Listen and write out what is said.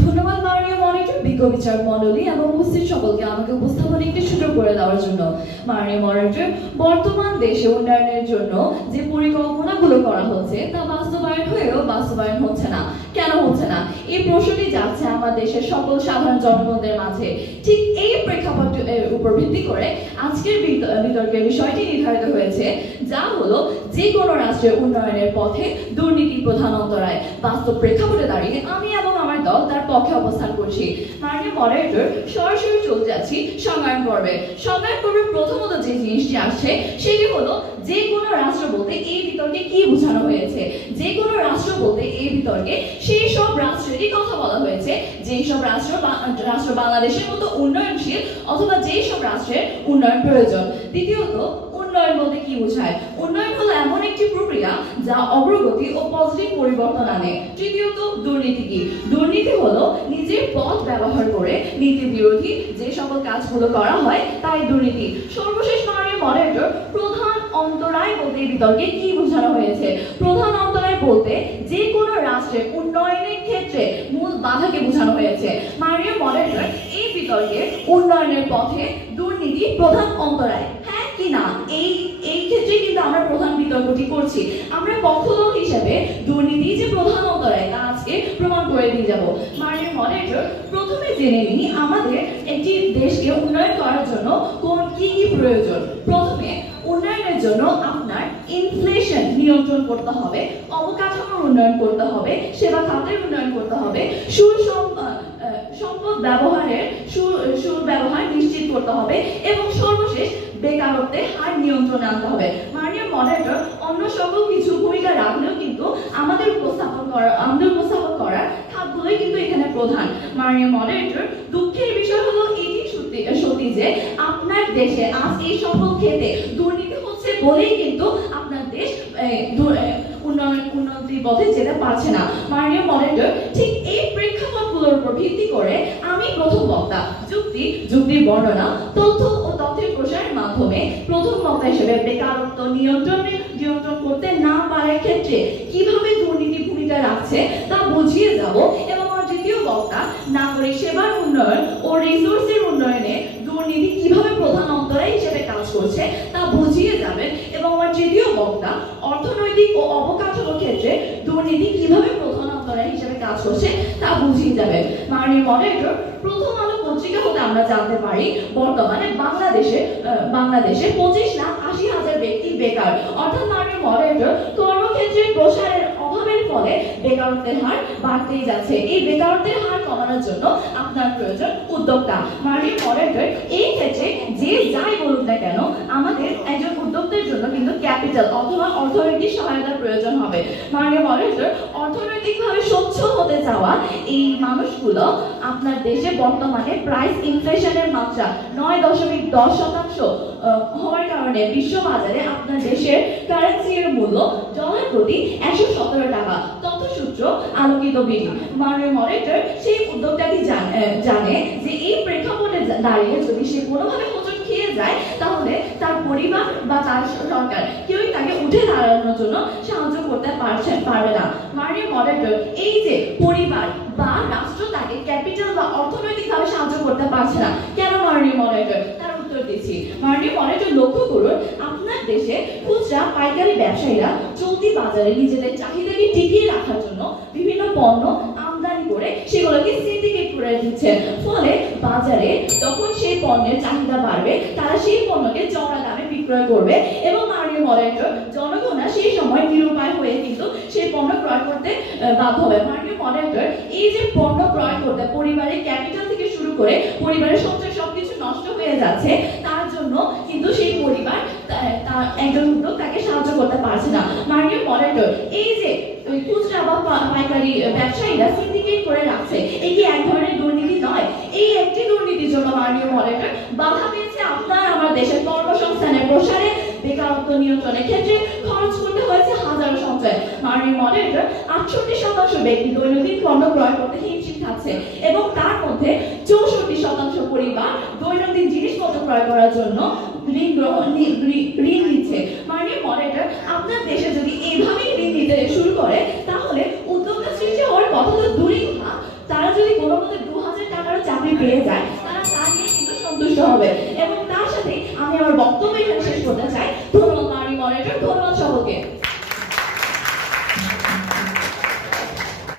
ধন্যবাদ মাননীয় মনিটর, বিজ্ঞ বিচার মণ্ডলী এবং উপস্থিত সকলকে আমাকে উপস্থাপন একটি সুযোগ করে দেওয়ার জন্য। মাননীয় মনিটর, বর্তমান দেশে উন্নয়নের জন্য যে পরিকল্পনাগুলো করা হচ্ছে তা বাস্তবায়ন হয়েও বাস্তবায়ন হচ্ছে না। কেন হচ্ছে না? এই প্রশ্নটি যাচ্ছে আমার দেশের সকল সাধারণ জনগণদের মাঝে। ঠিক এই প্রেক্ষাপট উপর ভিত্তি করে আজকের বিতর্কের বিষয়টি নির্ধারিত হয়েছে, যা হলো যে কোনো রাষ্ট্রের উন্নয়নের পথে দুর্নীতি প্রধান অন্তরায়। বাস্তব প্রেক্ষাপটে দাঁড়িয়ে আমি এবং আমার দল তার পক্ষে অবস্থান করছি। মাননীয় মডারেটর সরাসরি চলে যাচ্ছি সংজ্ঞায়ন পর্বে। সংজ্ঞায়ন পর্বে প্রথমত যে জিনিসটি আসছে, সেটি হলো যে কোনো রাষ্ট্র বলতে এই বিতর্কে কি বোঝানো হয়েছে? যে কোনো রাষ্ট্র বলতে এই বিতর্কে সেই সব রাষ্ট্রেরই কথা বলা হয়েছে? যেই সব রাষ্ট্র রাষ্ট্র বাংলাদেশের মতো উন্নয়নশীল অথবা যেই সব রাষ্ট্রের উন্নয়ন প্রয়োজন। দ্বিতীয়ত, উন্নয়ন বলতে কি বোঝায়? উন্নয়ন একটি প্রক্রিয়া যা অগ্রগতি ও পজিটিভ পরিবর্তন আনে। তৃতীয়ত, দুর্নীতি কি? দুর্নীতি হলো নিজের পথ ব্যবহার করে নীতি বিরোধী যে সকল কাজগুলো করা হয় তাই দুর্নীতি। সর্বশেষ মাননীয় মডারেটর প্রধান অন্তরায় বলতে বিতর্কে কি বোঝানো হয়েছে? প্রধান অন্তরায় বলতে যে কোনো রাষ্ট্রের উন্নয়নের ক্ষেত্রে মূল বাধাকে বোঝানো হয়েছে। মাননীয় মডারেটর এই বিতর্কে উন্নয়নের পথে দুর্নীতি প্রধান অন্তরায়। হ্যাঁ কি না এই এই ক্ষেত্রে কিন্তু আমরা প্রধান বিতর্কটি করছি। আমরা পক্ষদল হিসেবে দুর্নীতি যে প্রধান অন্তরায় তা আজকে প্রমাণ করে দিয়ে যাব। মাননীয় মডারেটর প্রথমে জেনে নিই আমাদের একটি দেশকে উন্নয়ন করার জন্য কোন কি কি প্রয়োজন। প্রথমে উন্নয়নের জন্য আপনার ইনফ্লেশন নিয়ন্ত্রণ করতে হবে অবকাঠামোর উন্নয়ন করতে হবে, সেবা খাতের উন্নয়ন করতে হবে, সুসম- সম্পদ ব্যবহারের সুব্যবহার নিশ্চিত করতে হবে এবং সর্বশেষ বেকারত্বের হার নিয়ন্ত্রণে আনতে হবে। মাননীয় মডারেটর অন্য সকল কিছু ভূমিকা রাখলেও কিন্তু আমাদের উপস্থাপন করা, আমাদের উপস্থাপন করার খাতগুলোই কিন্তু এখানে প্রধান। মাননীয় মডারেটর দুঃখের বিষয় হলো এটি সত্যি সত্যি যে আপনার দেশে আজ এই সকল ক্ষেত্রে দুর্নীতি হচ্ছে বলেই কিন্তু আপনার দেশ উন্নয়ন উন্নতির পথে যেতে পারছে না। মাননীয় মডারেটর ঠিক এই প্রেক্ষাপটগুলোর উপর ভিত্তি করে আমি প্রথম বক্তা যুক্তি যুক্তির বর্ণনা, তথ্য ও তথ্যের প্রসারের মাধ্যমে প্রথম বক্তা হিসেবে বেকারত্ব নিয়ন্ত্রণে, নিয়ন্ত্রণ করতে না পারার ক্ষেত্রে কীভাবে দুর্নীতি ভূমিকা রাখছে তা বুঝিয়ে যাব এবং আমার দ্বিতীয় বক্তা, নাগরিক সেবার উন্নয়ন ও রিসোর্সের উন্নয়নে দুর্নীতি কীভাবে প্রধান অন্তরায় হিসেবে কাজ করছে তা বুঝিয়ে যাবেন এবং আমার তৃতীয় বক্তা, অর্থনৈতিক ও অবকাঠামো ক্ষেত্রে দুর্নীতি কীভাবে প্রধান অন্তরায় হিসেবে কাজ করছে তা বুঝিয়ে যাবেন মাননীয় মডারেটর প্রথম আলো পত্রিকা হতে আমরা জানতে পারি, বর্তমানে বাংলাদেশে বাংলাদেশে পঁচিশ লাখ আশি হাজার ব্যক্তি বেকার। অর্থাৎ মাননীয় মডারেটর কর্মক্ষেত্রের প্রসারের অভাবের ফলে বেকারত্বের হার বাড়তেই যাচ্ছে। এই বেকারত্বের হার কমানোর জন্য আপনার প্রয়োজন উদ্যোক্তা। মাননীয় মডারেটর এই ক্ষেত্রে যে যাই বলুন না কেন আমাদের একজন উদ্যোক্তার জন্য কিন্তু ক্যাপিটাল অথবা অর্থনৈতিক সহায়তার প্রয়োজন হবে। মাননীয় মডারেটর অর্থনৈতিকভাবে স্বচ্ছ হতে চাওয়া এই মানুষগুলো আপনার দেশে বর্তমানে প্রাইস ইনফ্লেশনের মাত্রা নয় দশমিক দশ শতাংশ হওয়ার কারণে বিশ্ববাজারে আপনার দেশের কারেন্সি এর মূল্য ডলার প্রতি একশো সতেরো টাকা। তথ্যসূত্র আলোকিত বিধি মাননীয় মডারেটর সেই উদ্যোক্তাটি জান- যে এই প্রেক্ষাপটে দাঁড়িয়ে যদি সে কোনোভাবে হোঁচট খেয়ে যায়, তাহলে পরিবার বা তার সরকার কেউই তাকে উঠে দাঁড়ানোর জন্য সাহায্য করতে পারছে পারবে না। মাননীয় মডারেটর এই যে পরিবার বা রাষ্ট্র তাকে ক্যাপিটাল বা অর্থনৈতিকভাবে সাহায্য করতে পারছে না, কেন মাননীয় মডারেটর তার উত্তর দিচ্ছি। মাননীয় মডারেটর লক্ষ্য করুন, আপনার দেশে খুচরা, পাইকারি ব্যবসায়ীরা চলতি বাজারে নিজেদের চাহিদাকে টিকিয়ে রাখার জন্য বিভিন্ন পণ্য আমদানি করে সেগুলোকে সিন্ডিকেট করে দিচ্ছে। ফলে বাজারে যখন সেই পণ্যের চাহিদা বাড়বে, তারা সেই পণ্যকে চড়া দামে বিক্রয় করবে এবং মাননীয় মডারেটর জনগণরা সেই সময় নিরুপায় হয়ে কিন্তু সেই পণ্য ক্রয় করতে বাধ্য হবে। মাননীয় মডারেটর এই যে পণ্য ক্রয় করতে, পরিবারের ক্যাপিটাল থেকে শুরু করে পরিবারের সঞ্চয় সবকিছু নষ্ট হয়ে যাচ্ছে, তার জন্য কিন্তু সেই পরিবার একজন উদ্যোগ তাকে সাহায্য করতে পারছে না। মাননীয় মডারেটর এই যে খুচরা বা পাইকারি ব্যবসায়ীরা সিন্ডিকেট করে রাখছে এই কি এক ধরনের দুর্নীতি নয়? এই একটি দুর্নীতির জন্য মাননীয় মডারেটর বাধা পেয়েছে নিয়ন্ত্রণের ক্ষেত্রে খরচ করতে হয়েছে হাজার সঞ্চয়। মাননীয় মডারেটর আটষট্টি শতাংশ ব্যক্তি দৈনন্দিন পণ্য ক্রয় করতে হিমশিম খাচ্ছে এবং তার মধ্যে চৌষট্টি শতাংশ পরিবার দৈনন্দিন জিনিসপত্র ক্রয় করার জন্য ঋণ গ্রহণ ঋণ নিচ্ছে। আপনার দেশে যদি এইভাবেই ঋণ দিতে শুরু করে, তাহলে উদ্যোক্তা সৃষ্টি হওয়ার কথা তো না। তারা যদি কোনো মতে দু হাজার টাকার চাকরি পেয়ে যায়, তারা তার নিয়ে কিন্তু সন্তুষ্ট হবে। এবং তার সাথে আমি আমার বক্তব্য এখানে শেষ করতে চাই। ধন্যবাদ। मॉनिटर दोनों शहर के